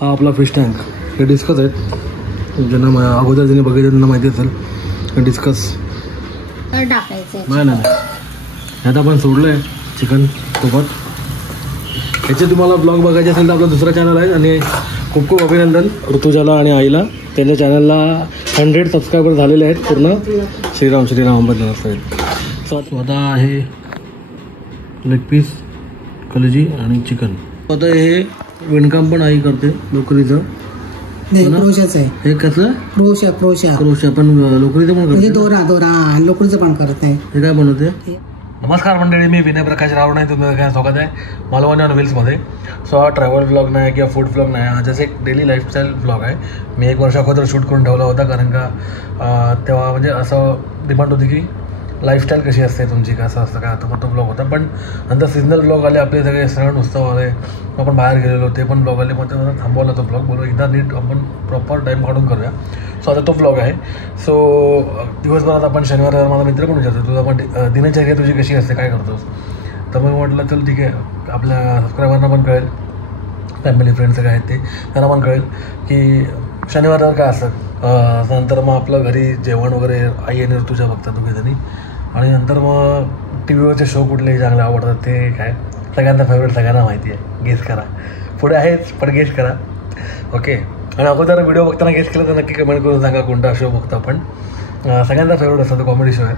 हा आपला fish tank. हे डिस्कस आहेत, ज्यांना अगोदर ज्यांनी बघितलं त्यांना माहिती असेल. डिस्कस टाकायचं नाही. ह्यात आपण सोडलं आहे चिकन सोबत. ह्याचे तुम्हाला ब्लॉग बघायचे असेल तर आपला दुसरा चॅनल आहे. आणि खूप खूप अभिनंदन ऋतुजाला आणि आईला. त्यांच्या चॅनलला 100 सबस्क्रायबर झालेले आहेत पूर्ण. श्रीराम अंबेडकर साहेब. आता आहे लेग पीस, कलेजी आणि चिकन. आता हे विणकाम पण आई करते लोकरीचं. क्रोशाचं आहे हे कसं क्रोशा पण लोकरीचं पण म्हणजे दोरा लोकरीचं पण करत आहे. हे काय बनवते? नमस्कार मंडळी, मी विनय प्रकाश रावण आहे. तुम्ही काय स्वागत आहे मालवणी ऑन व्हील्समध्ये. सो हा ट्रॅव्हल ब्लॉग नाही किंवा फूड ब्लॉग नाही, हा जसं एक डेली लाईफस्टाईल ब्लॉग आहे. मी 1 वर्ष अगोदर शूट करून ठेवला होता, कारण का तेव्हा म्हणजे असं डिमांड होती की लाईफस्टाईल कशी असते तुमची, कसं असतं काय. आता तो ब्लॉग होता. पण नंतर सीजनल ब्लॉग आले, आपले सगळे सण उत्सव आले, आपण बाहेर गेलेलो, ते पण ब्लॉग आले. मग ते थांबवला तो ब्लॉग. बोलू एकदा नीट आपण प्रॉपर टाईम काढून करूया. सो आता तो ब्लॉग आहे. सो दिवसभरात आपण शनिवार मला मित्र पण विचारतो तुझा पण दिनचर्या तुझी कशी असते, काय करतोस. तर मग म्हटलं चल ठीक आहे, आपल्या सबस्क्रायबरना पण कळेल, फॅमिली फ्रेंड्स सगळे आहेत ते त्यांना पण कळेल की शनिवारवर काय असतं. नंतर मग आपलं घरी जेवण वगैरे आई आणि ऋतुजा बघतात दोघेजणी. आणि नंतर मग टी व्हीवरचे शो कुठलेही चांगले आवडतात ते काय सगळ्यांचा फेवरेट, सगळ्यांना माहिती आहे. गेस करा, पुढे आहेच पण गेस करा. ओके. आणि अगोदर व्हिडिओ बघताना गेस केलं तर नक्की कमेंट करून सांगा कोणता शो बघतो आपण. सगळ्यांचा फेवरेट असतो तो कॉमेडी शो आहे,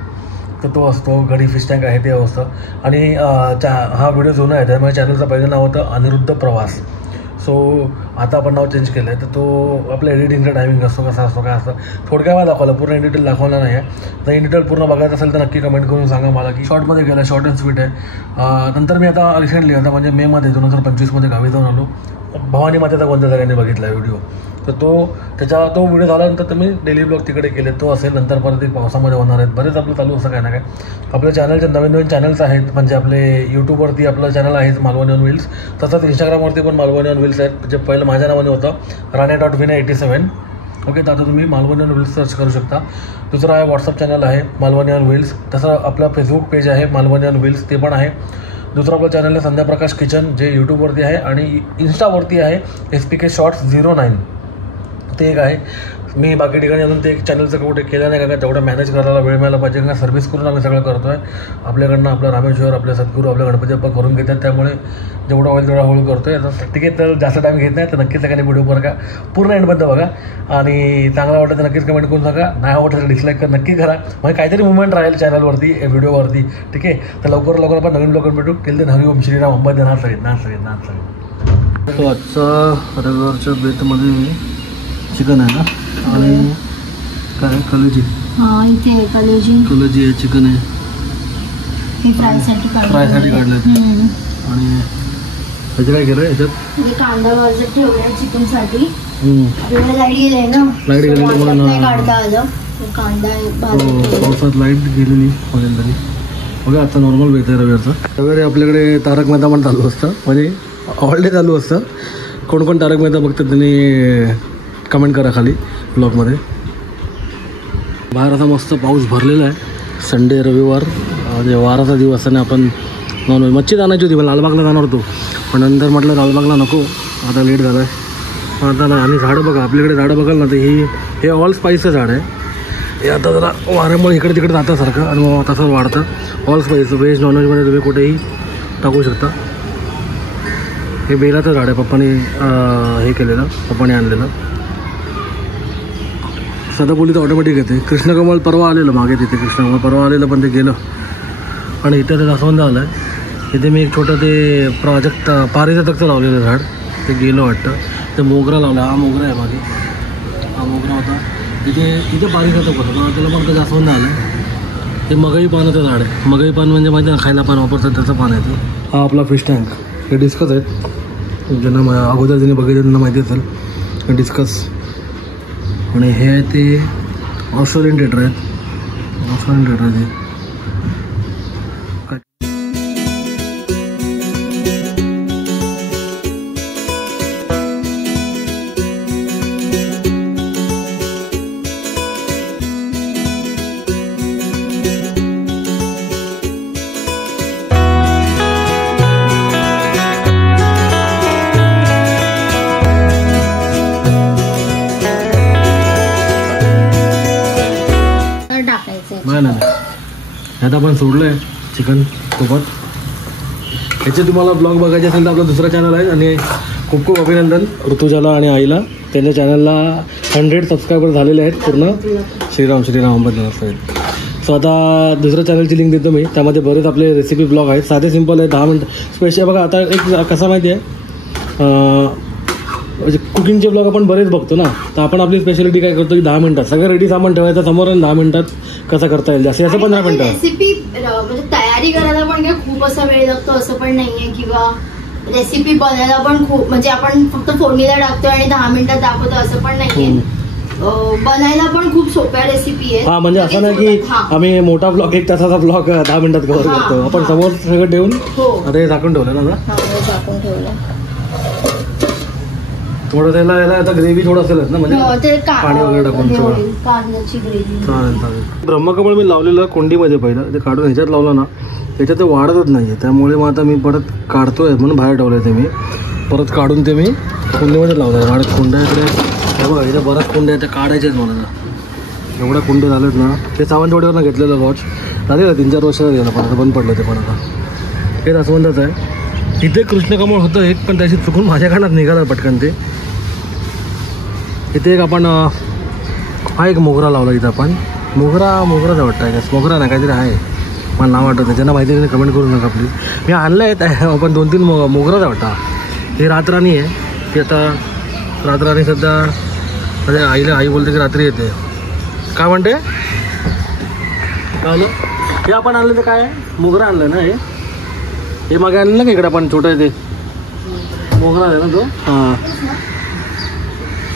तर तो असतो. घडी फिश टँक आहे ते असतं. आणि हा व्हिडिओ जुना आहे, त्यामुळे चॅनलचं पहिलं नाव होतं अनिरुद्ध प्रवास. सो आता आपण नाव चेंज केलं आहे. तर तो आपल्या एडिटिंगचा टायमिंग असतो, कसा असतो काय असतं थोडक्या वेळा दाखवलं, पूर्ण इन डिटेल दाखवला नाही आहे. तर इन डिटेल पूर्ण बघायचं असेल तर नक्की कमेंट करून सांगा मला की शॉर्टमध्ये गेलं, शॉर्ट अँड स्वीट आहे. नंतर मी आता रिसेंटली आता म्हणजे मेमध्ये 2025 गावी जाऊन आलो. भवानी मातेचा कोणत्या सगळ्यांनी बघितला आहे व्हिडिओ. तर तो व्हिडिओ झाल्यानंतर तर मी डेली ब्लॉग तिकडे केले. तो असेल. नंतर परत एक पावसामध्ये होणार आहेत. बरेच आपलं चालू असं काय ना काय. आपल्या चॅनलचे नवीन चॅनल्स आहेत, म्हणजे आपले यूट्यूबवरती आपलं चॅनल आहेच मालवणी ऑन व्हील्स. तसंच इंस्टाग्रामवरती पण मालवणी ऑन व्हील्स आहेत. जे पहिलं माझ्या नावाने होतं राणे.विनय87. ओके. तर आता तुम्ही मालवणी ऑन व्हील्स सर्च करू शकता. दुसरा आहे व्हॉट्सअप चॅनल आहे मालवणी ऑन व्हील्स. तसं आपलं फेसबुक पेज आहे मालवणी ऑन व्हील्स, ते पण आहे. दुसरं आपलं चॅनल आहे संध्याप्रकाश किचन, जे यूट्यूबवरती आहे. आणि इन्स्टावरती आहे SPK शॉर्ट्स 09, ते एक आहे. मी बाकी ठिकाणी अजून ते चॅनलचं कुठे केलं नाही, का तेवढं मॅनेज करायला वेळ मिळाला पाहिजे. का सर्व्हिस करून आम्ही सगळं करतो आहे. आपल्याकडनं आपलं रामेश्वर, आपले सद्गुरू, आपल्या गणपती बाप्पा करून घेतात, त्यामुळे जेवढं होईल तेवढा हळू करतो आहे. तर ठीक आहे, तर जास्त टाईम घेत नाही. तर नक्कीच सगळ्यांनी व्हिडिओ बघा, पूर्ण एंडपर्यंत बघा. आणि चांगला वाटतं तर नक्कीच कमेंट करून सांगा. नाही आवडतं तर डिसलाईक कर नक्की करा, म्हणजे काहीतरी मुवमेंट राहील चॅनलवरती, व्हिडिओवरती. ठीक आहे. तर लवकर आपण नवीन ब्लॉग भेटू. टिल देन हरिओम श्रीराम अंबेडकर सगळे. तो आजचा रविवारच्या बेतमध्ये चिकन आहे ना, आणि काय कलेजी. इथे कलेजी आहे, चिकन आहे. फ्रायसाठी काढलं. आणि ह्याचं काय केलं ह्याच्यात कांदा भाजत ठेवलाय चिकनसाठी. लाईट गेलाय ना, लाईट काढता आलं. कांदा पावसात लाईट गेलेली बघेल तरी. बघा आता नॉर्मल बेत आहे रविवारचं. वगैरे आपल्याकडे तारक मेहता पण चालू असतं, म्हणजे ऑलडे चालू असतं. कोण तारक मेहता बघतात त्यांनी कमेंट करा खाली ब्लॉगमध्ये. बाहेर असा मस्त पाऊस भरलेला आहे. संडे रविवार म्हणजे वाराचा दिवस आणि आपण नॉनव्हेज मच्छी आणायची होती. पण लालबागला जाणार होतो, पण नंतर म्हटलं लालबागला नको, आता लेट झालं आहे आता नाही. आणि झाडं बघा, आपल्याकडे झाडं बघाल ना, तर हे ऑल स्पाईसचं झाड आहे. हे आता जरा वाऱ्यामुळे इकडे तिकडे जातं सारखं, आणि मग तसंच वाढतं. ऑल स्पाईस व्हेज नॉनव्हेजमध्ये तुम्ही कुठेही टाकू शकता. हे बेलाचं झाड आहे, पप्पाने हे केलेलं, पप्पाने आणलेलं. सदाफुली तर ऑटोमॅटिक येते. कृष्णकमल परवा आलेलं मागे, तिथे कृष्णकमल परवा आलेलं पण ते गेलं. आणि इथं ते जास्वंद आलं आहे. इथे मी एक छोटं ते प्राजक्त पारिजातकचं लावलेलं झाड, ते गेलं वाटतं. ते मोगरा लावला, हा मोगरा आहे मागे, हा मोगरा होता. इथे पारिजातक होतं, पण त्याला पण ते जास्वंद आलं. हे मगई पानाचं झाड आहे. मगई पान म्हणजे माहिती ना, खायला पान वापरतात त्याचं पान आहे ते. हा आपला फिश टँक. हे डिस्कस आहेत, ज्यांना अगोदर ज्यांनी बघितलं त्यांना माहिती असेल. डिस्कस. आणि हे ते ऑस्ट्रेलियन थिएटर आहे. आता आपण सोडलं आहे चिकन सोबत. ह्याचे तुम्हाला ब्लॉग बघायचे असेल तर आपला दुसरा चॅनल आहे आणि खूप खूप अभिनंदन ऋतुजाला आणि आईला. त्यांच्या चॅनलला 100 सबस्क्रायबर झालेले आहेत पूर्ण. श्रीराम अहमदनगर साहेब. सो आता दुसऱ्या चॅनलची लिंक देतो मी. त्यामध्ये बरेच आपले रेसिपी ब्लॉग आहेत. साधे सिंपल आहे 10 मिनिट स्पेशल. बघा आता एक कसा माहिती आहे म्हणजे कुकिंगचे ब्लॉग आपण बरेच बघतो ना. तर आपण आपली स्पेशालिटी काय करतो की 10 मिनिटात सगळं रेडी सामान ठेवायचं समोर आणि 10 मिनिटात कसं करता येईल. जास्तीत जास्त 15 मिनिटं. रेसिपी म्हणजे तयारी करायला पण काय खूप असा वेळ लागतो असं पण नाहीये, किंवा रेसिपी बनायला पण खूप म्हणजे आपण फक्त फोडणीला टाकतो आणि 10 मिनिटात दाखवतो असं पण नाहीये. बनायला पण खूप सोप्या रेसिपी आहेत. हा म्हणजे असं नाही की आम्ही मोठा ब्लॉग 1 तासाचा ब्लॉग 10 मिनिटात कव्हर करतो. आपण समोर सगळं ठेवून आता हे झाकून ठेवलं ना. झाकून ठेवलं. थोडं त्याला याला आता ग्रेव्ही थोडं असेलच ना म्हणजे पाणी वगैरे टाकून सगळं. कांद्याची ग्रेव्ही. चालेल. ब्रह्मकमळ मी लावलेलं कोंडीमध्ये पहिलं ते काढून ह्याच्यात लावलं ना त्याच्यात ते वाढतच नाही आहे. त्यामुळे मग आता मी परत काढतोय म्हणून बाहेर ठेवलं ते मी परत काढून ते मी कुंडीमध्ये लावलं. वाढत कुंड्या इकडे हे बघा इथे बऱ्याच कुंड्या आहेत त्या काढायच्याच मला. एवढ्या कुंडे झालेत ना. ते सावंतवाडीवरनं घेतलेलं वॉच झाले 3-4 वर्ष गेलं पण आता बंद पडलं ते. पण आता हे जास्वंदाचं आहे. इथे कृष्णकमळ होतं एक पण त्याची चुकून माझ्या कानात निघालं पटकन ते. इथे एक आपण हा एक मोगरा लावला इथं आपण. मोगराचा वाटतं आहे का मोगरा नाही काहीतरी आहे मला नाव वाटतं. ज्यांना माहिती नाही कमेंट करू नका प्लीज. मी आणलं आहे आपण 2-3 मोगराचा वाटतं. हे रातराणी आहे. ती आता रातराणी सध्या म्हणजे आई बोलते की रात्री येते. काय म्हणते काय हे आपण आणलं ते काय मोगरा आणलं ना. हे मागे आणलं का इकडे आपण छोटं आहे ते मोगरा आहे ना तो. हां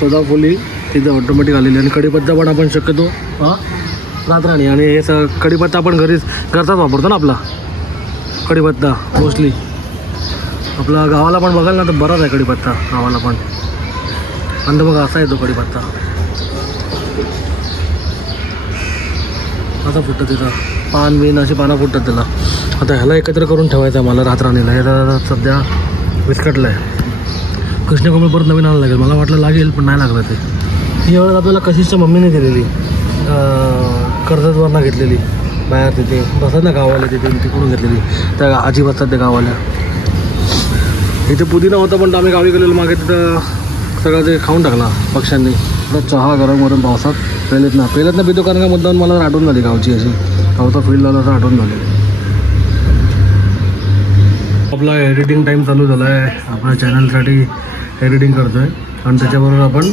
सदाफुली तिथं ऑटोमॅटिक आलेली. आणि कढीपत्ता पण आपण शक्यतो रातराणी. आणि हे कढीपत्ता आपण घरचाच वापरतो ना आपला कढीपत्ता मोस्टली. आपला गावाला पण बघाल ना तर बराच आहे कढीपत्ता गावाला पण. आणि बघा असा येतो कढीपत्ता असा फुटतं तिथं पान बिन अशी पानं फुटतात त्याला. आता ह्याला एकत्र करून ठेवायचं आहे मला रातराणीला. ह्याला सध्या विस्कटलं आहे. कृष्णकमळ परत नवीन आणायला लागेल. मला वाटलं लागेल पण नाही लागलं ते. ही एवढं आपल्याला कशिशच्या मम्मीने दिलेली कर्जतवरनं घेतलेली बाहेर तिथे बसत ना गावाला तिथे तिकडून घेतलेली त्या आजी बसतात त्या गावाला. इथे पुदिना होता पण आम्ही गावी गेलेलो मागे तिथं सगळं ते खाऊन टाकला पक्ष्यांनी. चहा गरम वरून पावसात पहिल्यात पितो कारण का मुद्दाम मला आठवण झाली गावची अशी. गावचा फील्ड लावला तर आठवण झाली. आपला एडिटिंग टाईम चालू झाला आहे. आपल्या चॅनलसाठी एडिटिंग करतो आहे आणि त्याच्याबरोबर आपण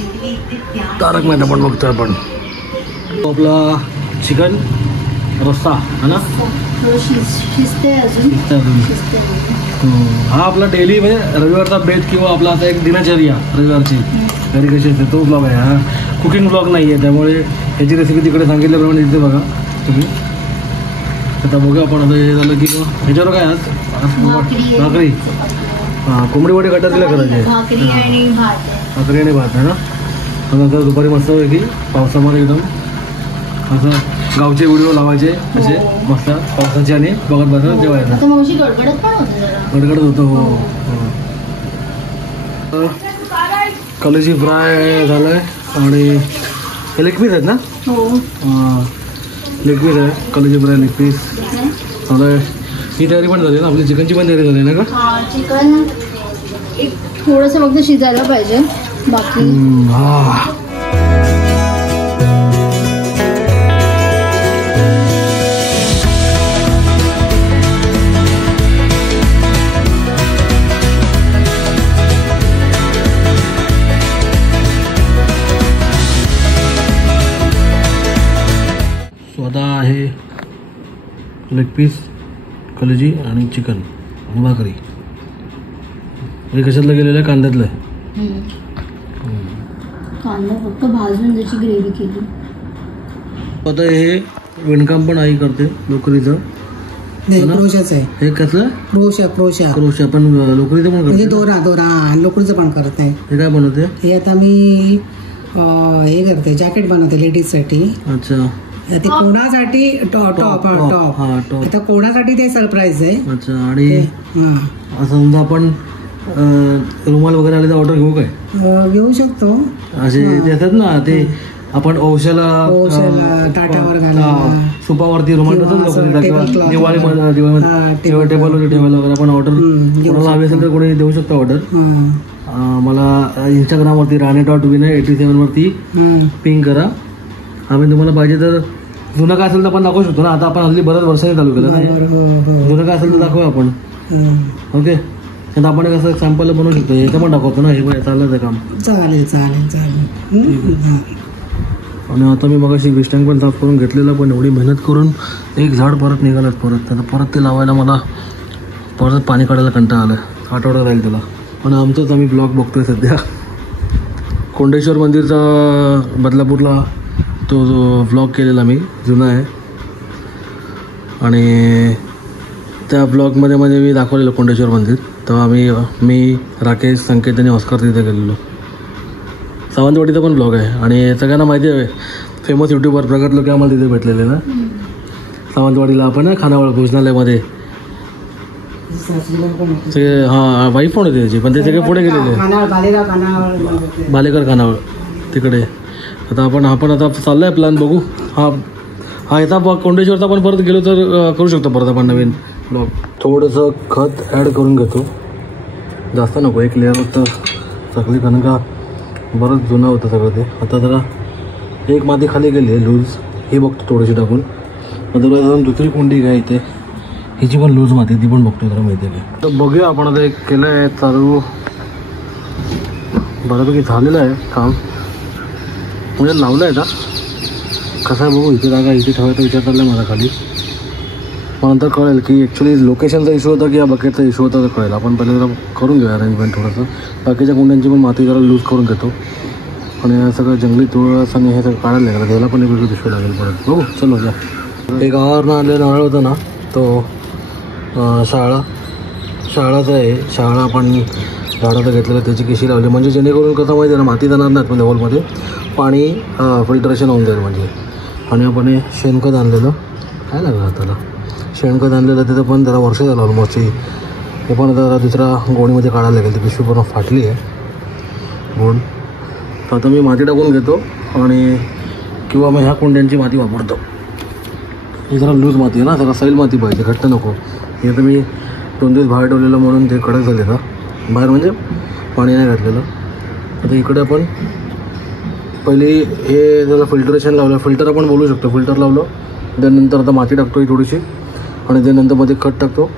तारक मेहता पण बघतो आहे. आपण आपला चिकन रस्सा है ना हा आपला डेली म्हणजे रविवारचा बेत किंवा आपला आता एक दिनचर्या रविवारची घरी कशी असते तो ब्लॉग आहे. हा कुकिंग ब्लॉग नाही आहे त्यामुळे ह्याची रेसिपी तिकडे सांगितल्याप्रमाणे तिथे बघा तुम्ही. आता बघा आपण आता हे झालं की ह्याच्यावर काय आज भाकरी हां कोंबडी वडे कटर दिल्या करायचे. भाकरी आणि भात आहे ना. नंतर दुपारी मस्त की पावसामध्ये एकदम असं गावचे व्हिडिओ लावायचे असे मस्त पावसाचे आणि बघत बघत जेवायचं. गडगडत होतं. हो कलेजी फ्राय झालं आहे आणि हे लेग पीस आहेत ना. लेग पीस आहे कलेजी फ्राय लेग पीस झालं आहे. ही तयारी पण झाली ना आपली चिकनची पण तयारी झाली ना का. चिकन एक थोडंसं फक्त शिजायला पाहिजे बाकी. स्वतः आहे लेग पीस कलेजी आणि चिकन आणि भाकरी. हे कशातलं गेलेलं आहे कांद्यातलं आहे. कांदा फक्त भाजून त्याची ग्रेव्ही केली. आता हे विणकाम पण आई करते लोकरीचं. क्रोशाचं आहे हे कसं क्रोशा पण लोकरीचं पण म्हणजे दोरा लोकरीचं पण करत आहे. हे काय बनवते. हे आता मी हे करते जॅकेट बनवते लेडीजसाठी. अच्छा ते कोणासाठी टॉप आता कोणासाठी ते सरप्राईज आहे. अच्छा आणि समजा आपण रुमाल वगैरे आले तर ऑर्डर घेऊ काय. घेऊ शकतो. असे ते असतात ना ते आपण औषला ताटावर घालायला, सुपावरती रुमाल दिवाळीमध्ये टेबलवरती ठेवायला वगैरे आपण ऑर्डर कोणाला हवी असेल तर कोणी देऊ शकतो ऑर्डर. मला इंस्टाग्रामवरती राणे.विनय87 वरती पिंग करा. आम्ही तुम्हाला पाहिजे तर जुनं काय असेल तर आपण दाखवू शकतो ना. आता आपण हल्ली बऱ्याच वर्षांनी चालू केलं ना. जुनं काय असेल तर दाखवू आपण. ओके, आता आपण कसं सॅम्पल बनवू शकतो. याचं पण दाखवतो ना. हे चाललं काम. चालेल चालेल चालेल. आणि आता मी मगाशी विस्टँग पण साफ करून घेतलेलं, पण एवढी मेहनत करून एक झाड परत निघालं परत. आता परत ते लावायला मला परत पाणी काढायला कंटाळा आला. आठवडा जाईल त्याला. पण आमचंच आम्ही ब्लॉग बघतोय सध्या. कोंडेश्वर मंदिरचा बदलापूरला तो जो व्लॉग केलेला मी जुना आहे. आणि त्या ब्लॉगमध्ये म्हणजे मी दाखवलेलं कोंडेश्वर मंदिर. तेव्हा मी राकेश, संकेत आणि ऑस्कर तिथे गेलेलो. सावंतवाडीचा पण ब्लॉग आहे. आणि सगळ्यांना माहिती आहे फेमस यूट्यूबर प्रगत लोक आम्हाला तिथे भेटलेले ना सावंतवाडीला. आपण खानावळ भोजनालयमध्ये सगळे हां वाईफ पण होती त्याची, पण ते सगळे पुढे गेलेले बालेकर खानावळ तिकडे. आता आपण आता चाललं आहे प्लॅन बघू. हा याचा कोंडेश्वरचा पण परत गेलो तर करू शकतो परत आपण नवीन ब्लॉग. थोडंसं खत ॲड करून घेतो, जास्त नको. एक लेअर होतं सगळी, कारण का बरंच जुनं होतं सगळं ते. आता जरा एक माती खाली गेली आहे लूज, हे बघतो थोडीशी टाकून. अदरवाईज अजून दुसरी कोंडी काय इथे, हिची पण लूज माती, ती पण बघतो जरा माहिती आहे. तर बघूया आपण आता एक केलं आहे चालू, बऱ्यापैकी झालेलं आहे काम. म्हणजे लावलं आहे आता, कसं आहे बघू. इथे जागा इथे ठेवायचा विचार चालला आहे माझा खाली. मग नंतर कळेल की ॲक्च्युली लोकेशनचा इश्यू होता की या बकेटचा इश्यू होता, तर कळेल. आपण पहिले जरा करून घेऊया अरेंजमेंट थोडंसं. बाकीच्या कुंड्यांची पण माती जरा लूज करून घेतो. आणि सगळं जंगली तुळस आणि हे सगळं काढायला लागलं, त्याला पण एक वेगळं पिशवी लागेल परत. बघू चलो जा. एक गावावरनं आलेलं नारळ होतं ना, तो शाळाचा आहे. शाळा आपण झाडाचं घेतलेलं, त्याची किशी लावली म्हणजे जेणेकरून कसं माहिती आहे ना, माती जाणार नाही म्हणजे हॉलमध्ये, पाणी फिल्टरेशन होऊन जाईल म्हणजे. आणि आपण हे शेणखत आणलेलं, काय लागलं हाताला, शेणखत आणलेलं तिथं पण जरा वर्ष झालं ऑलमोस्ट. हे पण आता दुसऱ्या गोणीमध्ये काढायला लागेल, ती पिशवी पूर्ण फाटली आहे गोण. तर आता मी माती टाकून घेतो आणि किंवा मग ह्या कुंड्यांची माती वापरतो. ही जरा लूज माती आहे ना, जरा सैल माती पाहिजे, घट्ट नको. हे तर मी 2 दिवस बाहेर ठेवलेलं म्हणून ते कडक झाले का बाहेर, म्हणजे पाणी नाही घातलेलं. आता इकडे आपण पहिली हे जरा फिल्टरेशन लावलं, फिल्टर आपण बोलू शकतो, फिल्टर लावलं. त्यानंतर आता माती टाकतो थोडीशी, आणि त्यानंतर मध्ये खत टाकतो.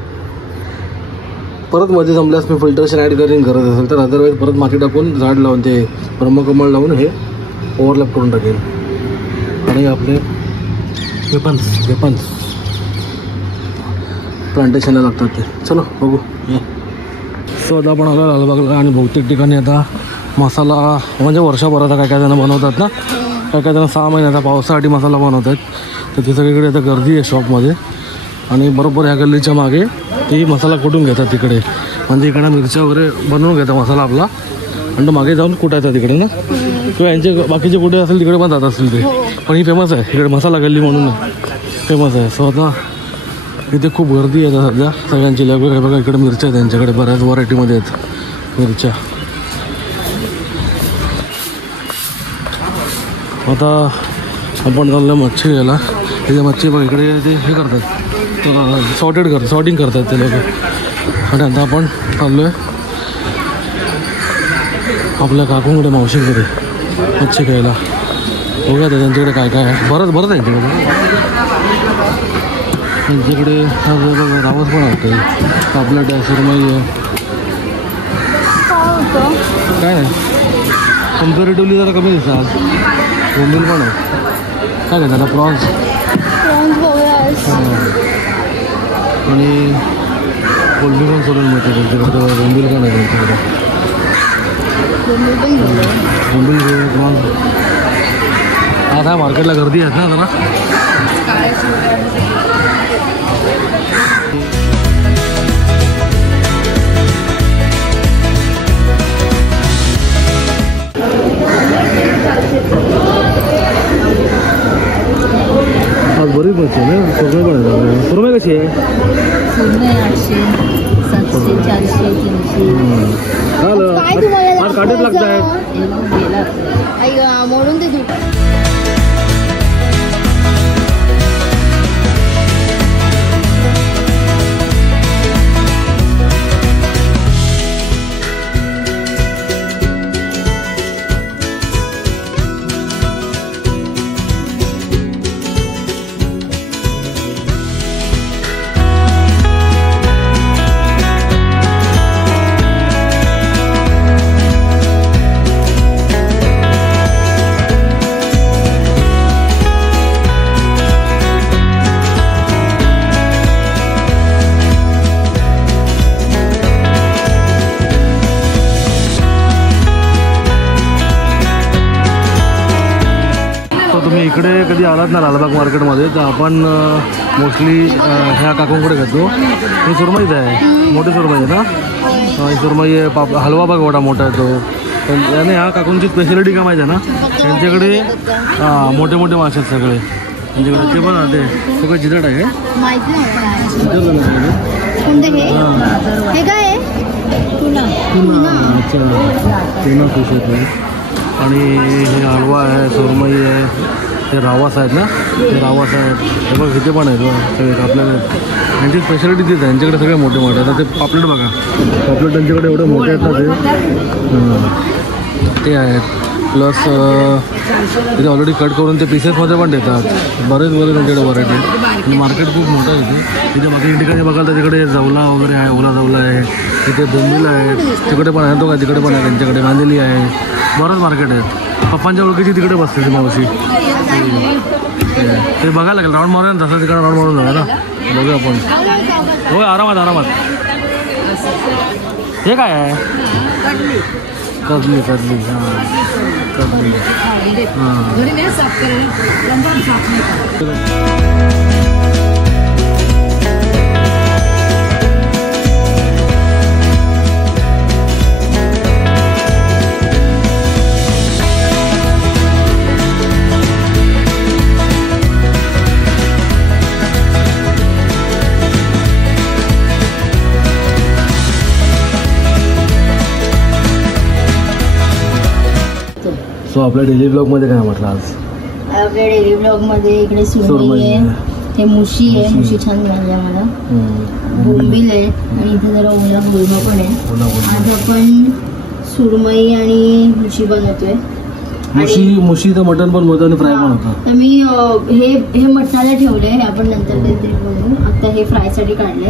परत मध्ये जमल्यास मी फिल्टरेशन ॲड करीन गरज असेल तर. अदरवाईज परत माती टाकून झाड लावून ते ब्रह्मकमळ लावून हे ओव्हरलॅप करून टाकेल. आणि आपले वेपन्स प्लांटेशनला लागतात ते. चलो बघू. सो आता आपण आलो लालबागला, आणि बहुतेक ठिकाणी आता मसाला म्हणजे वर्षभराचा काय काय जण बनवतात ना, काय काय जण 6 महिन्याचा पावसासाठी मसाला बनवत आहेत. तर ती सगळीकडे आता गर्दी आहे शॉपमध्ये. आणि बरोबर ह्या गल्लीच्या मागे ती मसाला कुटून घेतात तिकडे, म्हणजे इकडे मिरच्या वगैरे बनवून घेतात मसाला आपला, आणि तो मागे जाऊन कुटायचा तिकडे ना. किंवा यांचे बाकीचे कुठे असेल तिकडे पण जात असतील ते. पण ही फेमस आहे इकडे, मसाला गल्ली म्हणून फेमस आहे. सो आता इथे खूप गर्दी आहे सध्या सगळ्यांची. वेगवेगळ्या बघा इकडे मिरच्या आहेत त्यांच्याकडे, बऱ्याच व्हरायटीमध्ये आहेत मिरच्या. आता आपण चाललं मच्छी घ्यायला. तिथे मच्छी बघ इकडे ते हे करतात, सॉर्टिंग करतात ते लोक. आणि आता आपण चाललो आहे आपल्या काकूंकडे, मावशींकडे मच्छी घ्यायला. बघूया त्यांच्याकडे काय काय आहे. बरंच आहे त्यांच्याकडे रावस पण वाटतं. आपल्या त्या सुरमई आहे, काय नाही कम्पॅरेटिव्हली जरा कमी दिसतं आज. बोंबील पण आहे, काय नाही त्याला प्रॉन्स आणि कोलंबी पण सोडून मिळते त्यांच्याकडे. बोंबील पण आहे त्यांच्याकडे, बोंबील प्रॉन्स. आता मार्केटला गर्दी आहेत ना जरा. आज बरीच मच्छी आहे ना. सुरमई पण आहे. सुरमई कशी आहे? 800, 700, 400, 300. आज काटेच लागत आहेत. मोडून ते तुम्ही इकडे कधी आलात ना लालबाग मार्केटमध्ये तर आपण मोस्टली ह्या काकूंकडे घेतो. ही सुरमईच आहे, मोठी सुरमई आहे ना. ही सुरमई आहे, हलवा बघ एवढा मोठा आहे तो. पण याने ह्या काकूंची स्पेशालिटी काय माहिती आहे ना, त्यांच्याकडे मोठे मोठे मासे आहेत सगळे त्यांच्याकडे. ते पण ते सगळं जिरट आहे. टुना फिश आहे आणि हे हलवा आहे, सुरमई आहे, हे रावास आहेत ना, हे रावास आहेत. हे बघ इथे पण आहेत सगळे आपल्याकडे. यांची स्पेशालिटी तीच आहे, यांच्याकडे सगळे मोठे मोठे आहेत. ते पापलेट बघा, पापलेट त्यांच्याकडे एवढे मोठे आहेत ना ते आहेत. प्लस तिथे ऑलरेडी कट करून ते पीसेसमध्ये पण देतात. बरेच त्यांच्याकडे व्हरायटी आहेत आणि मार्केट खूप मोठं आहे तिथे. तिथे बाकी ठिकाणी बघाल तर तिकडे जवला वगैरे आहे, ओला जवला आहे, तिथे बोंबील आहे, तिकडे पण आहे तो काय, तिकडे पण आहे त्यांच्याकडे मांदेली आहे. बरंच मार्केट आहे. पप्पांच्या ओळखीची तिकडे बसते ती मावशी. ते बघायला लागेल, राऊंड मारूया ना, तसं तिकडे राऊंड मारून जाऊया ना, बघूया आपण. हो आरामात आरामात. हे काय आहे? कदली कदली हां कदली हां. सो आपल्या डेली ब्लॉगमध्ये काय म्हटलं आज? आपल्या डेली ब्लॉगमध्ये इकडे सुरमई आहे, हे मुशी आहे, मुशी छान मिळाली आम्हाला, बोंबील आहे आणि इथे जरा ओला गुळमा पण आहे. आज आपण सुरमई आणि मुशी बनवतोय. मुशीचं मटण पण बनवतो आणि फ्राय पण होतं. तर मी हे मटणाला ठेवले, हे आपण नंतर काहीतरी बनवू. आता हे फ्रायसाठी काढले.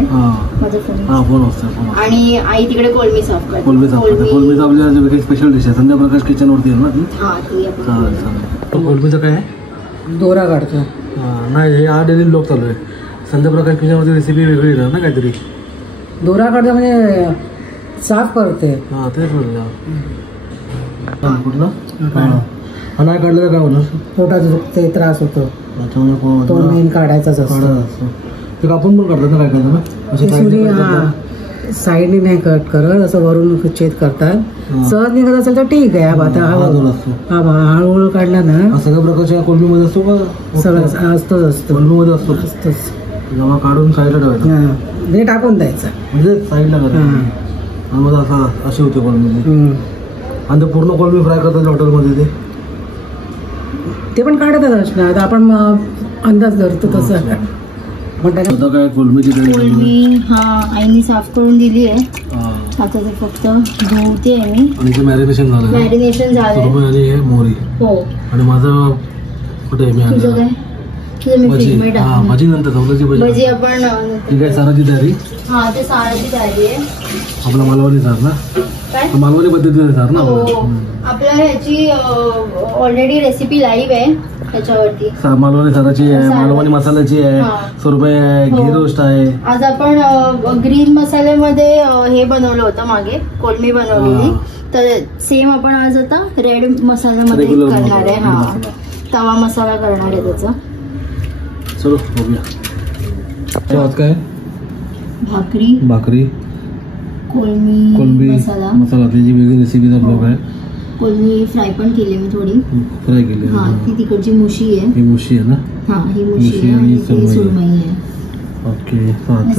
माझा फोन आणि आई तिकडे कोळमी साफ करते. कोळमीचं आपल्या काही स्पेशल डिश आहे, संध्या प्रकाश किचन वरती आहे ना ती. कोळमीचं काय आहे? दोरा काढतो. नाही, हे हा डेली ब्लॉग चालू आहे. संध्या प्रकाश किचन वरती रेसिपी वेगळी ना काहीतरी. दोरा काढतो म्हणजे साफ करते. हां तेच म्हणलं. कुठलं नाही काढलं तर काय होणार? पोटात दुखते, त्रास होतो, तो मेन काढायचाच असतो. ते कापून पण काढतात ना काय काय ना, साईडने नाही कट करत, असं वरून छेद करतात. सहज निघत असेल तर ठीक आहे. आता हळूहळू काढला ना. सगळ्या प्रकारच्या कोळमीमध्ये असतो का? सगळं असतो कोळमीमध्ये असतोच. जेव्हा काढून साईडला ठेवायचं, ते टाकून द्यायचं म्हणजे साईडला करायचं. मग असा अशी होते कोळमी. आणि ते पूर्ण कोळमी फ्राय करतात हॉटेलमध्ये. ते पण काढतच असणार, आपण अंदाज धरतो तसं. काय कोळमी हा आईने साफ करून दिली आहे. आता ते फक्त धुवते आहे मी. आणि मॅरिनेशन झालं आणि हे मोहरी. हो. आणि माझं कुठे आहे? तुझं काय? भाजी नंतर भाजी आपण काय साराची तयारी. हा ते साराची तयारी आहे. आपला मालवणी सार ना, मालवणी पद्धतीने सार ना. आपल्या ह्याची ऑलरेडी रेसिपी लाईव्ह आहे त्याच्यावरती. मालवणी साराची आहे, मालवणी मसाल्याची आहे, सुरमई आहे, घी रोस्ट आहे. आज आपण ग्रीन मसाल्यामध्ये हे बनवलं होतं मागे, कोळमी बनवलेली. तर सेम आपण आज आता रेड मसाल्यामध्ये करणार आहे. हा तवा मसाला करणार आहे त्याचा. चलो बघूया. आज काय? भाकरी कोळमी मसाला त्याची वेगळी रेसिपीचा ब्लॉग आहे. कोळमी फ्राय पण केली मी, थोडी फ्राय केली. ती तिकडची मुशी आहे. ही मुशी आहे ना. ही मुशी आणि सुरमई आहे. ओके. आणि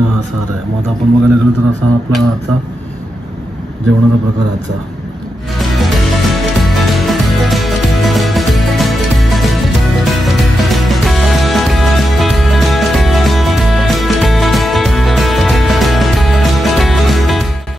हा सार आहे. मग आता आपण बघायला गेलो तर असा आपला आजचा जेवणाचा प्रकार आजचा.